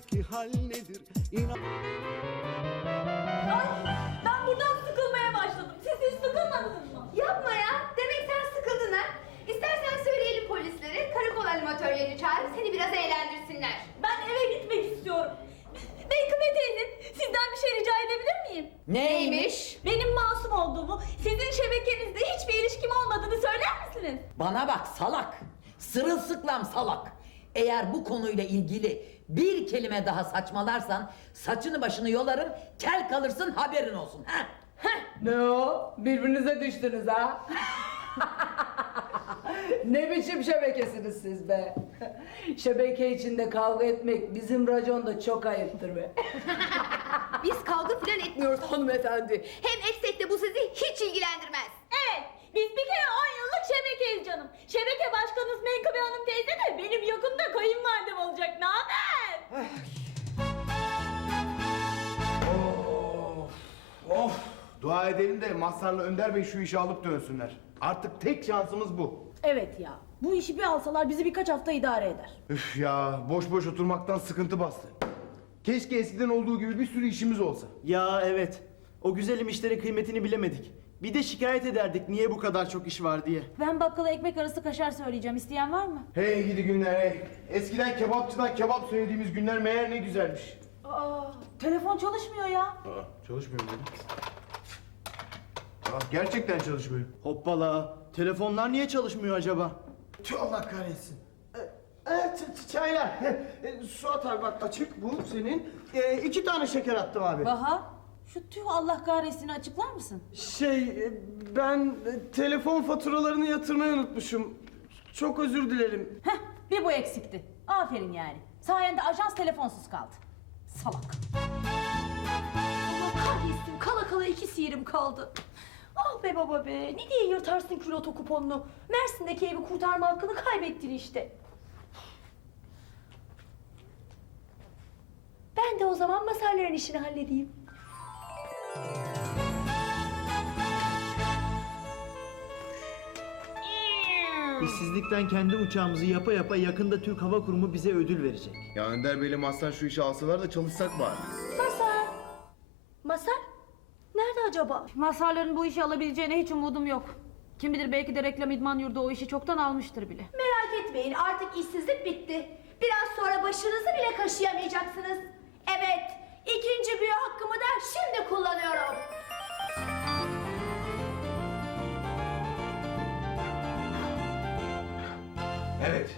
içimdeki hal nedir İnan Ay ben buradan sıkılmaya başladım. Siz hiç sıkılmadınız mı? Yapma ya. Demek sen sıkıldın ha. İstersen söyleyelim polislere. Karakol animatörlerini çağırıp seni biraz eğlendirsinler. Ben eve gitmek istiyorum. Menkıbe teyze sizden bir şey rica edebilir miyim? Neymiş? Benim masum olduğumu, sizin şebekenizde hiçbir ilişkim olmadığını söyler misiniz? Bana bak salak. Sırılsıklam salak. Eğer bu konuyla ilgili bir kelime daha saçmalarsan saçını başını yolarım, kel kalırsın haberin olsun. Ha? Ne o? Birbirinize düştünüz ha? ne biçim şebekesiniz siz be? Şebeke içinde kavga etmek bizim raconda çok ayıptır be. Biz kavga falan etmiyoruz hanımefendi. Hem etsek de bu sizi hiç ilgilendirmez. Biz bir kere 10 yıllık şebekeyiz canım. Şebeke başkanımız Menkıbe Hanım teyze de benim yakında kayınvalidem olacak. Ne haber? Of! Dua edelim de Mazhar'la Önder Bey şu işi alıp dönsünler. Artık tek şansımız bu. Evet ya. Bu işi bir alsalar bizi birkaç hafta idare eder. Üf ya boş boş oturmaktan sıkıntı bastı. Keşke eskiden olduğu gibi bir sürü işimiz olsa. Ya evet. O güzelim işlerin kıymetini bilemedik. Bir de şikayet ederdik niye bu kadar çok iş var diye. Ben bakkala ekmek arası kaşar söyleyeceğim. İsteyen var mı? Hey gidi günler hey. Eskiden kebapçıdan kebap söylediğimiz günler meğer ne güzelmiş. Aa, telefon çalışmıyor ya. Aa, çalışmıyor mu? Aa, gerçekten çalışmıyor. Hoppala. Telefonlar niye çalışmıyor acaba? Tüh Allah kahretsin. Evet çaylar. E, Suat abi bak açık bu senin. E, iki tane şeker attım abi. Baha, şu tüh Allah kahretsin'i açıklar mısın? Şey e, ben e, telefon faturalarını yatırmayı unutmuşum. Çok özür dilerim. Heh, bir bu eksikti. Aferin yani. Sayende ajans telefonsuz kaldı. Salak. Allah kahretsin kala kala iki sihirim kaldı. Ah be baba be ne diye yırtarsın küloto kuponunu. Mersin'deki evi kurtarma hakkını kaybettin işte. Ben de o zaman masarların işini halledeyim. İşsizlikten kendi uçağımızı yapa yapa yakında Türk Hava Kurumu bize ödül verecek. Ya Önder Bey'le Mazhar şu işi alsalar da çalışsak bari. Masar. Masar? Nerede acaba? Mazharların bu işi alabileceğine hiç umudum yok. Kim bilir belki de reklam idman yurdu o işi çoktan almıştır bile. Merak etmeyin artık işsizlik bitti. Biraz sonra başınızı bile kaşıyamayacaksınız. Evet, ikinci büyü hakkımı da şimdi kullanıyorum. Evet.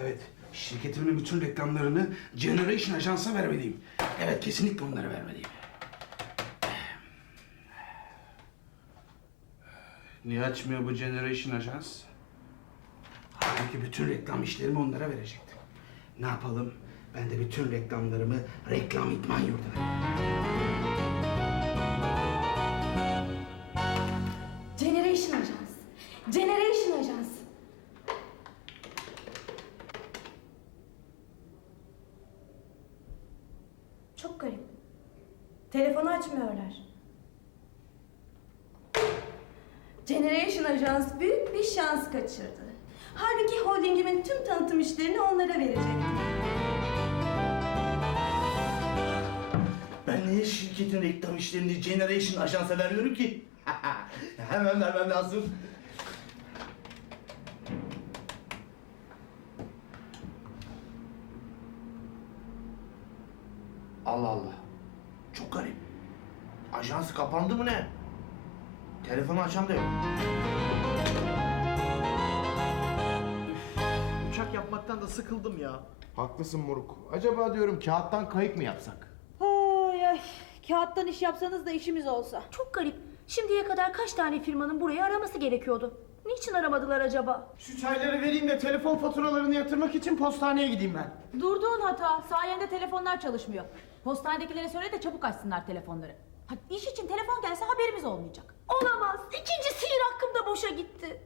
Evet. Şirketimin bütün reklamlarını Generation Ajans'a vermeliyim. Evet kesinlikle onlara vermeliyim. Niye açmıyor bu Generation Ajans? Halbuki bütün reklam işlerimi onlara verecektim. Ne yapalım? Ben de bütün reklamlarımı reklam idman yurduna. Onlara verecektim. Ben niye şirketin reklam işlerini Generation Ajans'a vermiyorum ki? Hemen vermem lazım. Allah Allah. Çok garip. Ajans kapandı mı ne? Telefonu açan da yok. Yapmaktan da sıkıldım ya. Haklısın moruk. Acaba diyorum kağıttan kayık mı yapsak? Ay ay. Kağıttan iş yapsanız da işimiz olsa. Çok garip. Şimdiye kadar kaç tane firmanın burayı araması gerekiyordu? Niçin aramadılar acaba? Şu çayları vereyim de telefon faturalarını yatırmak için postaneye gideyim ben. Durduğun hata. Sayende telefonlar çalışmıyor. Postanedekilere söyle de çabuk açsınlar telefonları. Ha, iş için telefon gelse haberimiz olmayacak. Olamaz. İkinci sihir hakkım da boşa gitti.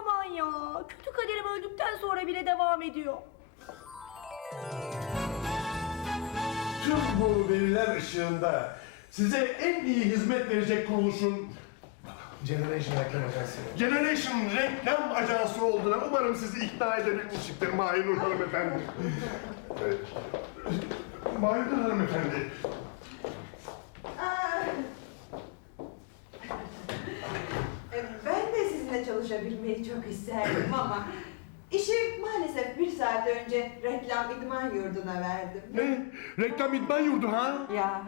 Aman ya. Kötü kaderim öldükten sonra bile devam ediyor. Tüm bu veriler ışığında size en iyi hizmet verecek kuruluşun Generation reklam ajansı. Generation reklam ajansı olduğuna umarım sizi ikna edebilmiştiktir Mahir hanımefendi. Mahir hanımefendi. Sizinle çalışabilmeyi çok isterdim ama işi maalesef bir saat önce reklam idman yurduna verdim. Ne? Reklam idman yurdu ha? Ya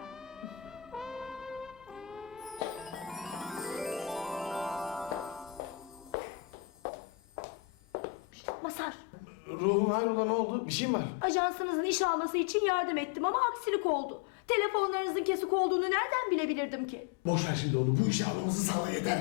Masar, Ruhum hayrola ne oldu? Bir şey mi var? ajansınızın iş alması için yardım ettim ama aksilik oldu. Telefonlarınızın kesik olduğunu nereden bilebilirdim ki? Boş ver şimdi onu. Bu işi almamızı sağla yeter.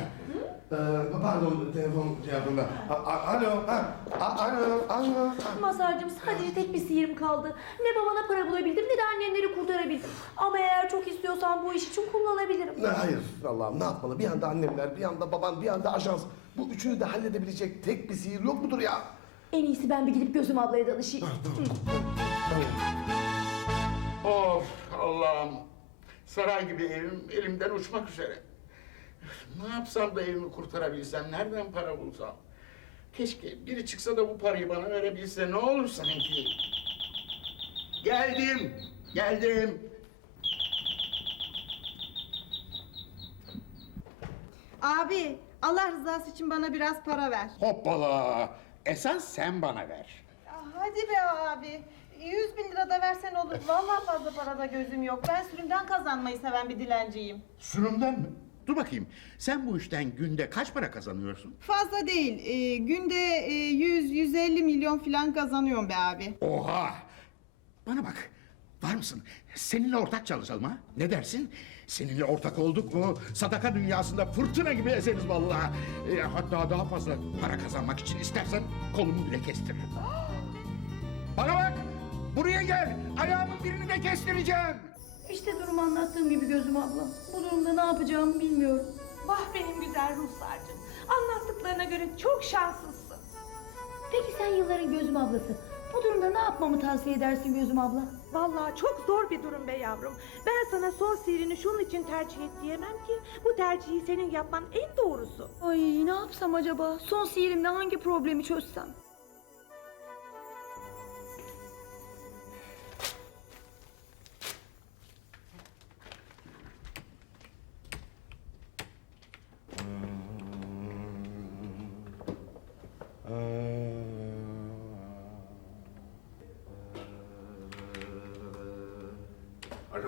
Ee, pardon telefon cevabında. A- a- Alo. Ha. A- Alo. Alo. Masarcığım sadece tek bir sihirim kaldı. Ne babana para bulabildim ne de annenleri kurtarabildim. Ama eğer çok istiyorsan bu iş için kullanabilirim. Ne, hayır Allah'ım ne yapmalı? Bir anda annemler, bir anda baban, bir anda ajans. Bu üçünü de halledebilecek tek bir sihir yok mudur ya? En iyisi ben bir gidip Gözüm ablaya danışayım. Of Allah'ım. Saray gibi evim elimden uçmak üzere. Ne yapsam da evimi kurtarabilsem, nereden para bulsam? Keşke biri çıksa da bu parayı bana verebilse, ne olur sanki. Geldim, geldim. Abi Allah rızası için bana biraz para ver. Hoppala, esas sen bana ver. Hadi be abi. 100 bin lira da versen olur. Vallahi fazla parada gözüm yok. Ben sürümden kazanmayı seven bir dilenciyim. Sürümden mi? Dur bakayım, sen bu işten günde kaç para kazanıyorsun? Fazla değil. Ee, günde 100-150 milyon falan kazanıyorum be abi. Oha! Bana bak, var mısın? Seninle ortak çalışalım ha? Ne dersin? Seninle ortak olduk mu sadaka dünyasında fırtına gibi ezeriz vallahi. E, hatta daha fazla para kazanmak için istersen kolumu bile kestiririm. Bana bak! Buraya gel! Ayağımın birini de kestireceğim! İşte durumu anlattığım gibi Gözüm abla. Bu durumda ne yapacağımı bilmiyorum. Vah benim güzel ruhsarcığım. Anlattıklarına göre çok şanslısın. Peki sen yılların Gözüm ablası. Bu durumda ne yapmamı tavsiye edersin Gözüm abla? Vallahi çok zor bir durum be yavrum. Ben sana son sihrini şunun için tercih et diyemem ki bu tercihi senin yapman en doğrusu. Ay ne yapsam acaba? Son sihirimle hangi problemi çözsem?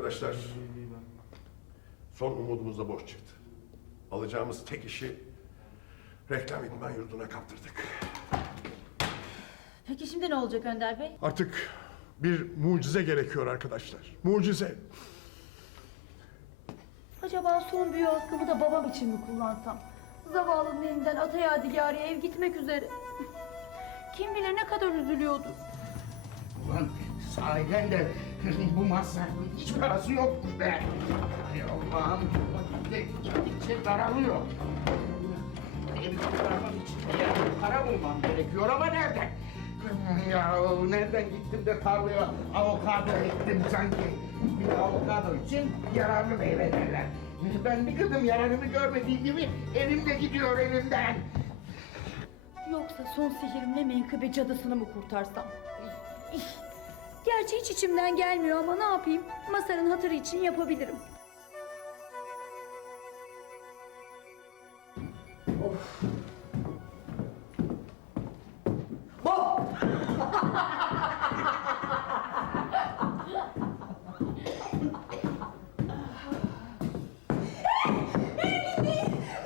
Arkadaşlar, son umudumuz da boş çıktı. Alacağımız tek işi reklam idman yurduna kaptırdık. Peki şimdi ne olacak Önder Bey? Artık bir mucize gerekiyor arkadaşlar. Mucize. Acaba son büyü hakkımı da babam için mi kullansam? Zavallının elinden ata yadigarı ev gitmek üzere. Kim bilir ne kadar üzülüyordu. Sahiden de bu masrafın hiç parası yokmuş be. Ay Allah'ım gittikçe daralıyor. Evi kurtarmam için bir yerde para bulmam gerekiyor ama nereden? Ya nereden gittim de tarlaya avokado ektim sanki. Bir avokado için yararlı meyve derler. Ben bir gıdım yararını görmediğim gibi elim de gidiyor elimden. Yoksa son sihirimle menkıbe cadısını mı kurtarsam? Gerçi hiç içimden gelmiyor ama ne yapayım? Masarın hatırı için yapabilirim.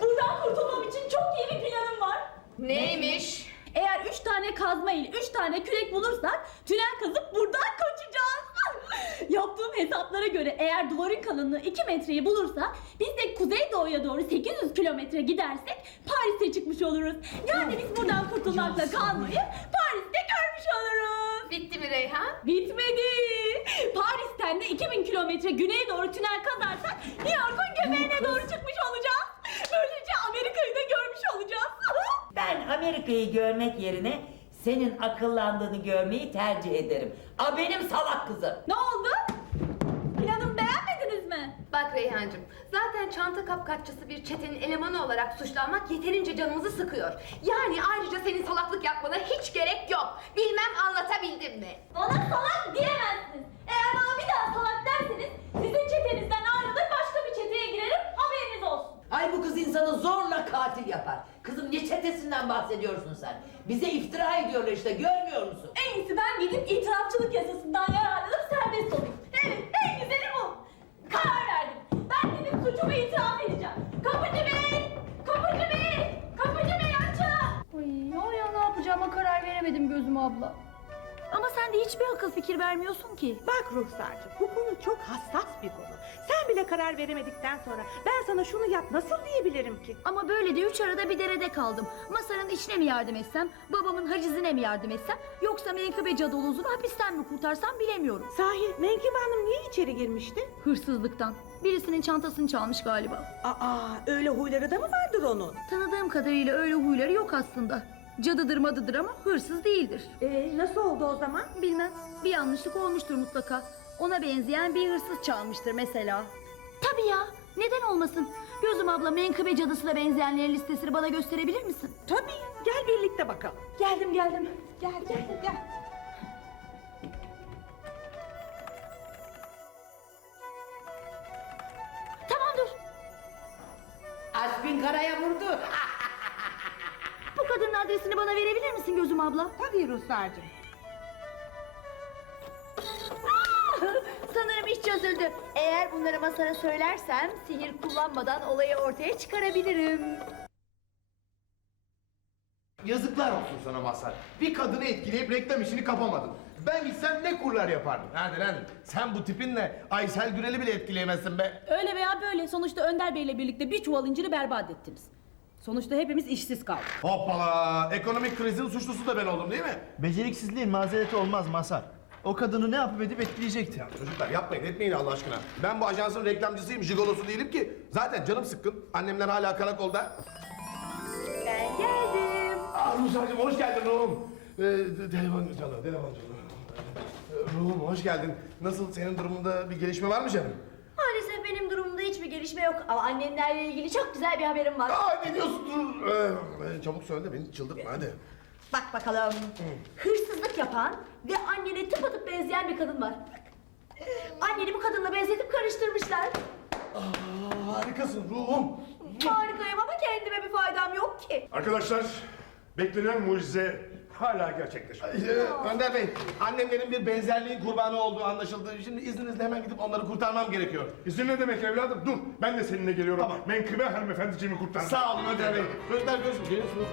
Buradan kurtulmam için çok iyi bir planım var. Neymiş? Eğer üç tane kazma ile üç tane kürek bulursak tünel kazıp buradan kaçacağız. Yaptığım hesaplara göre eğer duvarın kalınlığı 2 metreyi bulursa biz de kuzeydoğuya doğru 800 kilometre gidersek Paris'e çıkmış oluruz. Yani biz buradan kurtulmakla kalmayıp Paris'te görmüş oluruz. Bitti mi Reyhan? Bitmedi. Paris'ten de 2000 kilometre güneye doğru tünel kazarsak New York'un göbeğine doğru çıkmış olacağız. Böylece Amerika'yı da görmüş olacağız. Ben Amerika'yı görmek yerine senin akıllandığını görmeyi tercih ederim. A benim salak kızım. ne oldu? Çanta kapkaççısı bir çetenin elemanı olarak suçlanmak yeterince canımızı sıkıyor. Yani ayrıca senin salaklık yapmana hiç gerek yok. Bilmem anlatabildim mi? Bana salak diyemezsiniz. Eğer bana bir daha salak derseniz sizin çetenizden ayrılır başka bir çeteye girerim haberiniz olsun. Ay bu kız insanı zorla katil yapar. Kızım ne çetesinden bahsediyorsun sen? Bize iftira ediyorlar işte görmüyor musun? En iyisi ben gidip itirafçılık yasasından yararlanıp serbest olayım. Gözüm abla. Ama sen de hiçbir akıl fikir vermiyorsun ki. Bak Ruhsar'cığım bu konu çok hassas bir konu. Sen bile karar veremedikten sonra ben sana şunu yap nasıl diyebilirim ki? Ama böyle de üç arada bir derede kaldım. Masarın işine mi yardım etsem, babamın hacizine mi yardım etsem, yoksa menkıbe cadolozunu hapisten mi kurtarsam bilemiyorum. Sahi Menkıbe Hanım niye içeri girmişti? Hırsızlıktan. Birisinin çantasını çalmış galiba. Aa öyle huyları da mı vardır onun? Tanıdığım kadarıyla öyle huyları yok aslında. Cadıdır madıdır ama hırsız değildir. Ee, nasıl oldu o zaman? Bilmem. Bir yanlışlık olmuştur mutlaka. Ona benzeyen bir hırsız çalmıştır mesela. Tabii ya. Neden olmasın? Gözüm abla menkıbe cadısına benzeyenlerin listesini bana gösterebilir misin? Tabii gel birlikte bakalım. Geldim geldim. Gel gel gel. Tamam dur. Aspin karaya vurdu. Adresini bana verebilir misin gözüm abla? Tabii Ruhsar'cığım. Sanırım iş çözüldü. Eğer bunları masara söylersem sihir kullanmadan olayı ortaya çıkarabilirim. Yazıklar olsun sana Mazhar. Bir kadını etkileyip reklam işini kapamadın. Ben gitsem ne kurlar yapardım. Hadi lan sen bu tipinle Aysel Gürel'i bile etkileyemezsin be. Öyle veya böyle sonuçta Önder Bey'le birlikte bir çuval inciri berbat ettiniz. Sonuçta hepimiz işsiz kaldık. Hoppala ekonomik krizin suçlusu da ben oldum değil mi? Beceriksizliğin mazereti olmaz Masar. O kadını ne yapıp edip etkileyecekti. Ya çocuklar yapmayın etmeyin Allah aşkına. Ben bu ajansın reklamcısıyım, jigolosu değilim ki. Zaten canım sıkkın. Annemler hala karakolda. Ben geldim. Ah Ruhsar'cığım hoş geldin ruhum. Ee, telefon çalıyor, telefon çalıyor. Ee, Ruhum hoş geldin. Nasıl senin durumunda bir gelişme var mı canım? Benim durumumda hiçbir gelişme yok ama annenlerle ilgili çok güzel bir haberim var. Aa ne diyorsun dur. Ee, çabuk söyle beni çıldırtma hadi. Bak bakalım. Hırsızlık yapan ve annene tıpatıp benzeyen bir kadın var. Anneni bu kadınla benzetip karıştırmışlar. Aa, harikasın ruhum. Harikayım ama kendime bir faydam yok ki. Arkadaşlar, beklenen mucize hala gerçekleşiyor. Ee, Önder Bey, annemlerin bir benzerliğin kurbanı olduğu anlaşıldı. Şimdi izninizle hemen gidip onları kurtarmam gerekiyor. İzin ne demek evladım? Dur, ben de seninle geliyorum. Tamam. Menkıbe hanımefendiciğimi kurtar. Sağ olun Önder Bey. Çocuklar görüşürüz. Geliyorsunuz.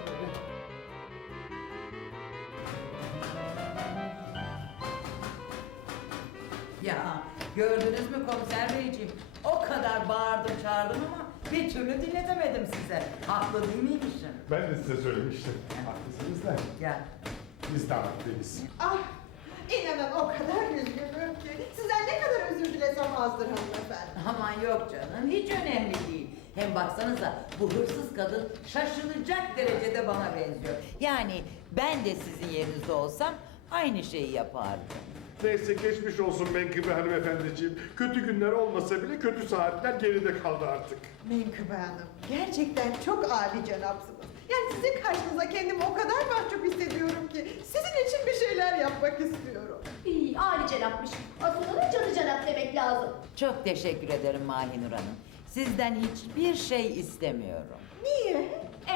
Ya gördünüz mü komiser beyciğim? O kadar bağırdım çağırdım ama bir türlü dinletemedim size. Haklı değil miymişim? Ben de size söylemiştim. Haklısınız da Ya biz de haklıyız. Ah, inanın o kadar üzgünüm ki. Sizden ne kadar özür dilesem azdır hanımefendi. aman yok canım hiç önemli değil. Hem baksanıza bu hırsız kadın şaşılacak derecede bana benziyor. Yani ben de sizin yerinizde olsam aynı şeyi yapardım. Neyse geçmiş olsun Menkıbe hanımefendiciğim. Kötü günler olmasa bile kötü saatler geride kaldı artık. Menkıbe Hanım, gerçekten çok âli cenapsınız. Yani sizin karşınızda kendimi o kadar mahcup hissediyorum ki sizin için bir şeyler yapmak istiyorum. İyi, âli cenapmış. Aslında da canı cenap demek lazım. Çok teşekkür ederim Mahinur Hanım. Sizden hiçbir şey istemiyorum. Niye?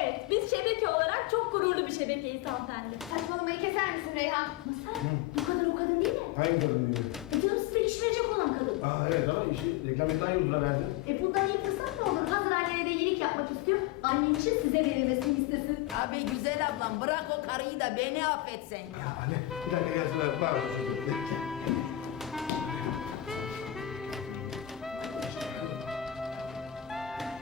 Evet biz şebeke olarak çok gururlu bir şebekeyiz hanımefendi. Saçmalamayı keser misin Reyhan? Masar, bu kadın o kadın değil mi? Hangi kadın diyor? E canım size iş verecek olan kadın. Aa evet ama işi reklamından yoluna verdi. E bundan iyi fırsat mı olur? Hazır annene de iyilik yapmak istiyor. Annen için size verilmesini istesin. Abi güzel ablam bırak o karıyı da beni affetsen ya. Anne bir dakika gelsinler. Var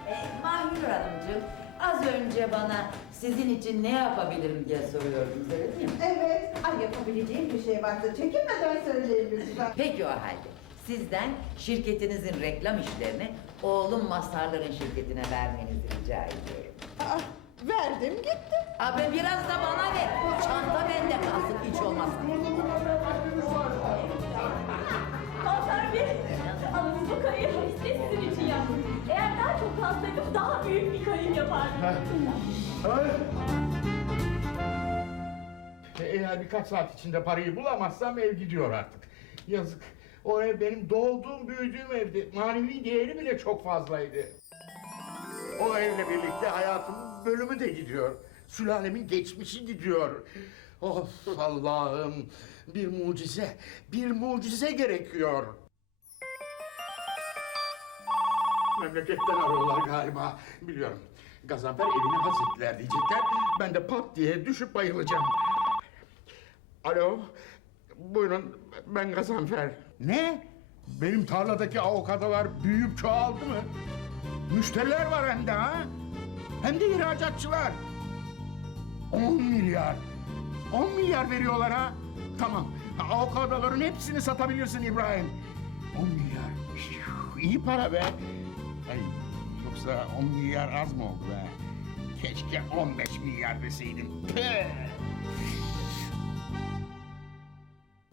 E, Mahinur Hanımcığım az önce bana sizin için ne yapabilirim diye soruyordunuz öyle değil mi? Evet, ay yapabileceğim bir şey varsa çekinmeden söyleyin lütfen. Peki o halde. Sizden şirketinizin reklam işlerini oğlum Mazharların şirketine vermenizi rica ediyorum. Aa, verdim gitti. Abi biraz da bana ver. Çanta bende kalsın hiç olmazsa. Mazhar Bey, alın bu karıyı hapiste sizin için yaptım. Eğer daha çok Eğer birkaç saat içinde parayı bulamazsam ev gidiyor artık. Yazık. O ev benim doğduğum, büyüdüğüm evdi. Manevi değeri bile çok fazlaydı. O evle birlikte hayatımın bölümü de gidiyor. Sülalemin geçmişi gidiyor. Of Allah'ım. Bir mucize, bir mucize gerekiyor. Memleketten arıyorlar galiba. Biliyorum. Gazanfer evini hasrettiler diyecekler. Ben de pat diye düşüp bayılacağım. Alo. Buyurun ben Gazanfer. Ne? Benim tarladaki avokadolar büyüyüp çoğaldı mı? Müşteriler var hem de ha? Hem de ihracatçılar. 10 milyar. 10 milyar veriyorlar ha? Tamam. Avokadoların hepsini satabilirsin İbrahim. 10 milyar. İyi para be. Ay, yoksa 10 milyar az mı oldu be? Keşke 15 milyar deseydim.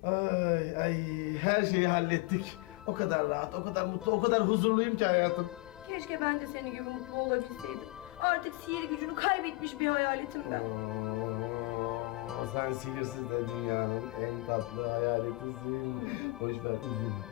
Ay ay her şeyi hallettik. O kadar rahat, o kadar mutlu, o kadar huzurluyum ki hayatım. Keşke ben de senin gibi mutlu olabilseydim. Artık sihir gücünü kaybetmiş bir hayaletim ben. Oo, sen sihirsiz de dünyanın en tatlı hayaletisin. Boş ver üzülme.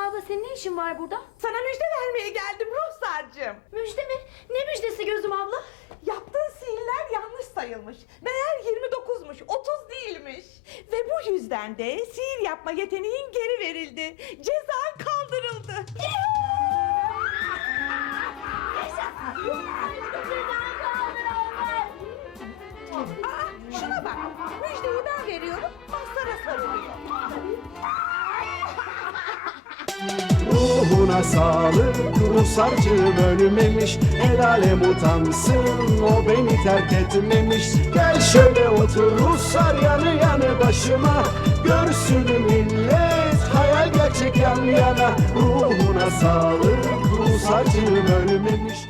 Gözüm abla senin ne işin var burada? Sana müjde vermeye geldim Ruhsar'cığım. Müjde mi? Ne müjdesi Gözüm abla? Yaptığın sihirler yanlış sayılmış. Meğer 29'muş, 30 değilmiş. Ve bu yüzden de sihir yapma yeteneğin geri verildi. Cezan kaldırıldı. Sağlık Ruhsarcığım ölmemiş El alem utansın O beni terk etmemiş. Gel şöyle otur Ruhsar yanı yanı başıma. Görsün millet Hayal gerçek yan yana. Ruhuna sağlık Ruhsarcığım ölmemiş